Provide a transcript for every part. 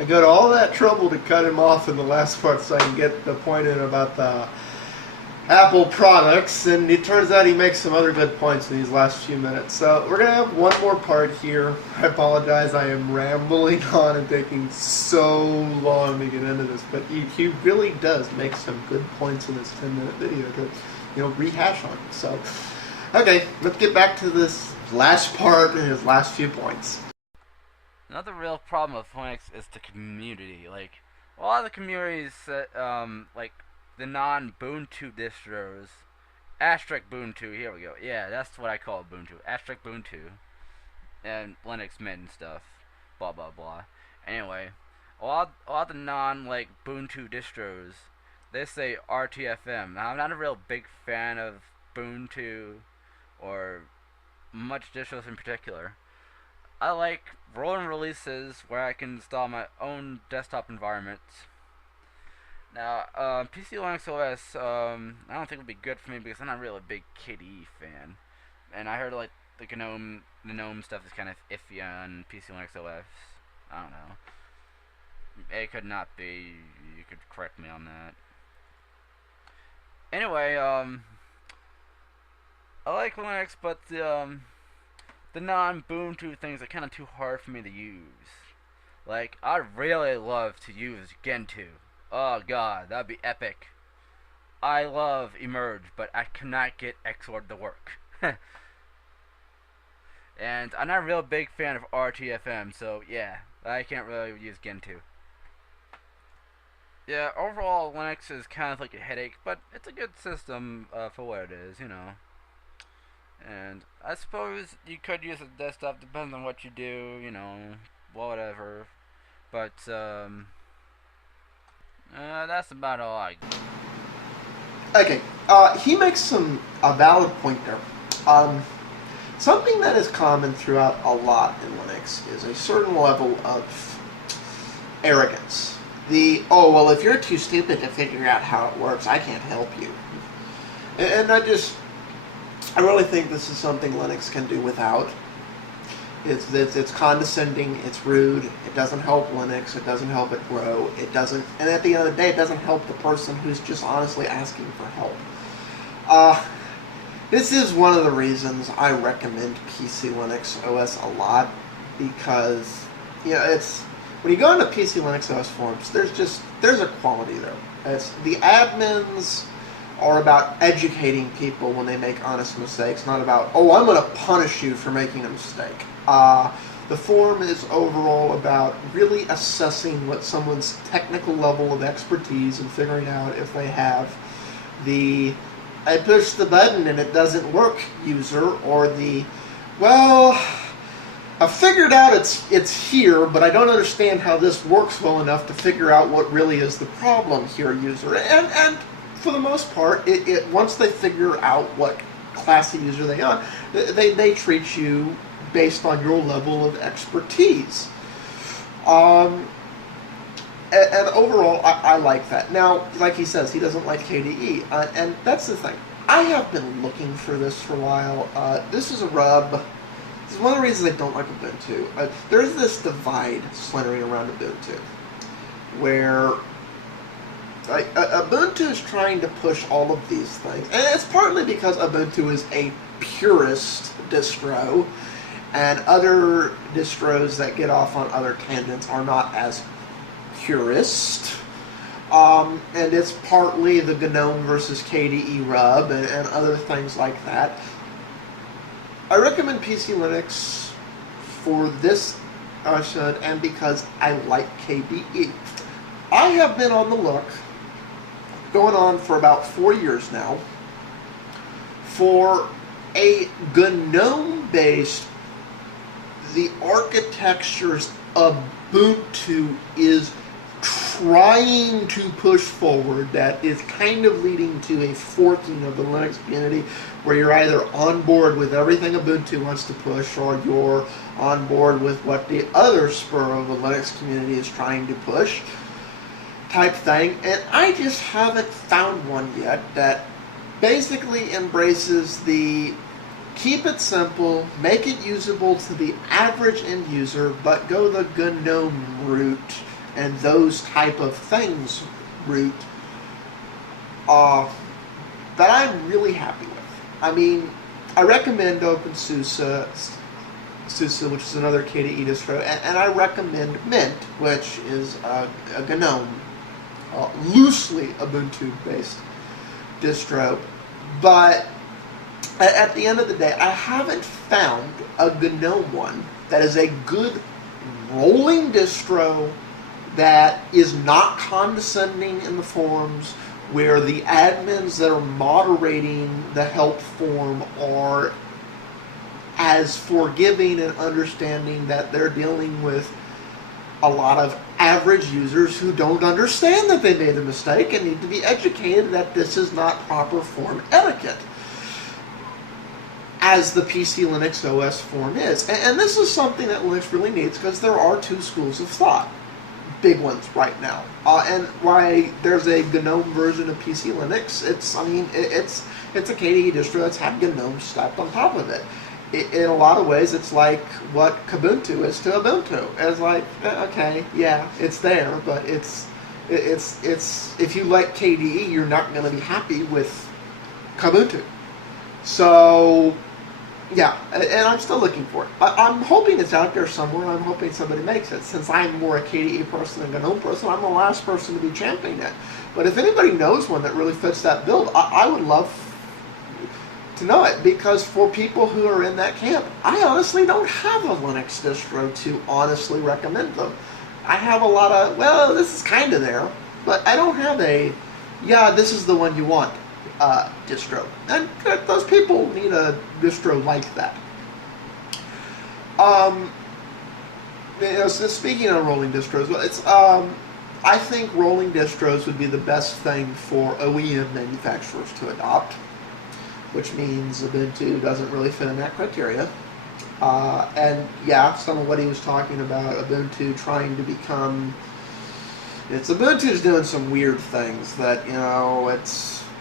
I go to all that trouble to cut him off in the last part so I can get the point in about the Apple products, and it turns out he makes some other good points in these last few minutes. So we're going to have one more part here. I apologize, I am rambling on and taking so long to get into this, but he really does make some good points in this 10-minute video to, rehash on. So, okay, let's get back to this last part and his last few points. Another real problem with Linux is the community. Like, a lot of the communities, like the non-Ubuntu distros, asterisk Ubuntu, here we go. Yeah, that's what I call Ubuntu, asterisk Ubuntu, and Linux Mint and stuff, blah blah blah. Anyway, a lot of the Ubuntu distros, they say RTFM. Now, I'm not a real big fan of Ubuntu or much distros in particular. I like rolling releases where I can install my own desktop environments. Now, PC Linux OS, I don't think would be good for me because I'm not really a big KDE fan. And I heard like the GNOME stuff is kind of iffy on PC Linux OS. I don't know. It could not be. You could correct me on that. Anyway, I like Linux, but the non-Ubuntu things are kind of too hard for me to use. Like, I'd really love to use Gentoo. Oh god, that'd be epic. I love Emerge, but I cannot get Xorg to work. And I'm not a real big fan of RTFM, so yeah, I can't really use Gentoo. Yeah, overall Linux is kind of like a headache, but it's a good system for what it is, And I suppose you could use a desktop, depends on what you do, whatever. But, that's about all I got. Okay, he makes a valid point there. Something that is common throughout a lot in Linux is a certain level of arrogance. Oh, well, if you're too stupid to figure out how it works, I can't help you. And I really think this is something Linux can do without. It's condescending, it's rude, it doesn't help Linux, it doesn't help it grow, and at the end of the day, it doesn't help the person who's just honestly asking for help. This is one of the reasons I recommend PC Linux OS a lot, because, when you go into PC Linux OS forums, there's a quality there. The admins are about educating people when they make honest mistakes, not about, oh, I'm going to punish you for making a mistake. The forum is overall about really assessing what someone's technical level of expertise and figuring out if they have the I push the button and it doesn't work user, or the, well, I figured out it's here, but I don't understand how this works well enough to figure out what really is the problem here user. And for the most part, once they figure out what class of user they are, they treat you based on your level of expertise. And overall, I like that. Now, like he says, he doesn't like KDE, and that's the thing. I have been looking for this for a while. This is a rub. This is one of the reasons I don't like Ubuntu. There's this divide slithering around Ubuntu, where Ubuntu is trying to push all of these things, and it's partly because Ubuntu is a purist distro, and other distros that get off on other tangents are not as purist. And it's partly the GNOME versus KDE rub and other things like that. I recommend PC Linux for this and because I like KDE. I have been on the look, going on for about 4 years now, for a GNOME-based, the architecture's Ubuntu is trying to push forward, that is kind of leading to a forking of the Linux community where you're either on board with everything Ubuntu wants to push, or you're on board with what the other spur of the Linux community is trying to push type thing. And I just haven't found one yet that basically embraces the keep it simple, make it usable to the average end user, but go the GNOME route and those type of things root that I'm really happy with. I mean, I recommend OpenSUSE, which is another KDE distro, and I recommend Mint, which is a GNOME, loosely Ubuntu-based distro. But at the end of the day, I haven't found a GNOME one that is a good rolling distro that is not condescending in the forums, where the admins that are moderating the help forum are as forgiving and understanding that they're dealing with a lot of average users who don't understand that they made a mistake and need to be educated that this is not proper forum etiquette, as the PC Linux OS forum is. And this is something that Linux really needs, because there are two schools of thought, big ones right now. And why there's a GNOME version of PC Linux, it's a KDE distro that's had GNOME stacked on top of it. In a lot of ways, it's like what Kubuntu is to Ubuntu. It's like, okay, yeah, it's there, but it's if you like KDE, you're not going to be happy with Kubuntu. So, yeah, and I'm still looking for it. I'm hoping it's out there somewhere. I'm hoping somebody makes it. Since I'm more a KDE person than a GNOME person, I'm the last person to be championing it. But if anybody knows one that really fits that build, I would love to know it, because for people who are in that camp, I honestly don't have a Linux distro to honestly recommend them. I have a lot of, well, this is kind of there, but I don't have a, yeah, this is the one you want distro. And those people need a distro like that. So speaking of rolling distros, it's I think rolling distros would be the best thing for OEM manufacturers to adopt, which means Ubuntu doesn't really fit in that criteria. And yeah, some of what he was talking about, Ubuntu trying to become, Ubuntu's doing some weird things that,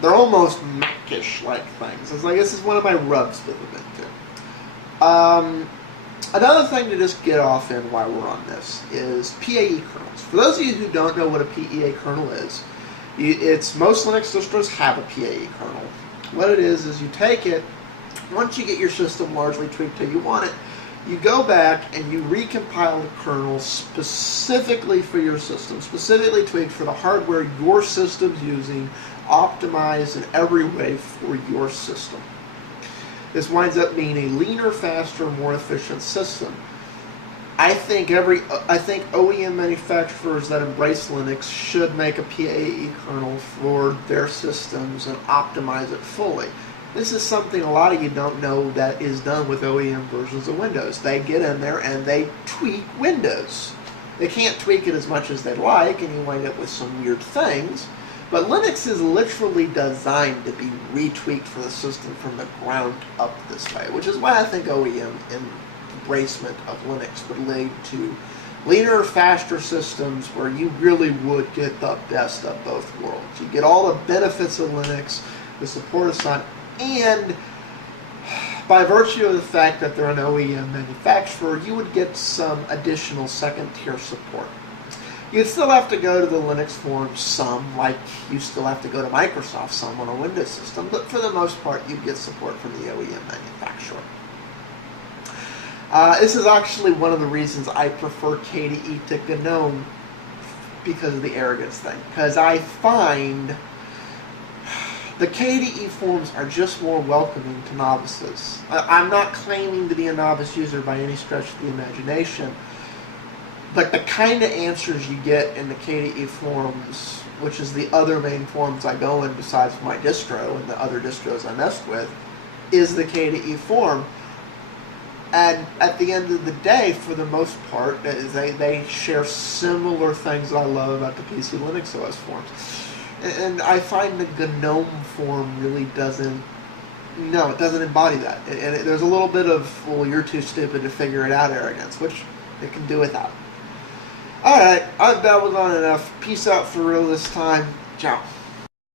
they're almost Mac-ish like things. It's like, this is one of my rubs with Ubuntu. Another thing to just get off in while we're on this is PAE kernels. For those of you who don't know what a PAE kernel is, most Linux distros have a PAE kernel. What it is you take it, once you get your system largely tweaked till you want it, you go back and you recompile the kernel specifically for your system, specifically tweaked for the hardware your system's using, optimized in every way for your system. This winds up being a leaner, faster, more efficient system. I think OEM manufacturers that embrace Linux should make a PAE kernel for their systems and optimize it fully. This is something a lot of you don't know that is done with OEM versions of Windows. They get in there and they tweak Windows. They can't tweak it as much as they'd like, and you wind up with some weird things. But Linux is literally designed to be retweaked for the system from the ground up this way, which is why I think OEM embracement of Linux would lead to leaner, faster systems where you really would get the best of both worlds. You get all the benefits of Linux, the support of Sun, and by virtue of the fact that they're an OEM manufacturer, you would get some additional second-tier support. You'd still have to go to the Linux forums some, like you still have to go to Microsoft some on a Windows system, but for the most part, you'd get support from the OEM manufacturer. This is actually one of the reasons I prefer KDE to GNOME, because of the arrogance thing. Because I find the KDE forums are just more welcoming to novices. I'm not claiming to be a novice user by any stretch of the imagination, but the kind of answers you get in the KDE forums, which is the other main forums I go in besides my distro and the other distros I messed with, is the KDE forum. And at the end of the day, for the most part, they share similar things that I love about the PC Linux OS forums. And I find the GNOME forum really doesn't embody that. And there's a little bit of, well, you're too stupid to figure it out arrogance, which it can do without. Alright, I've babbled on enough. Peace out for real this time. Ciao.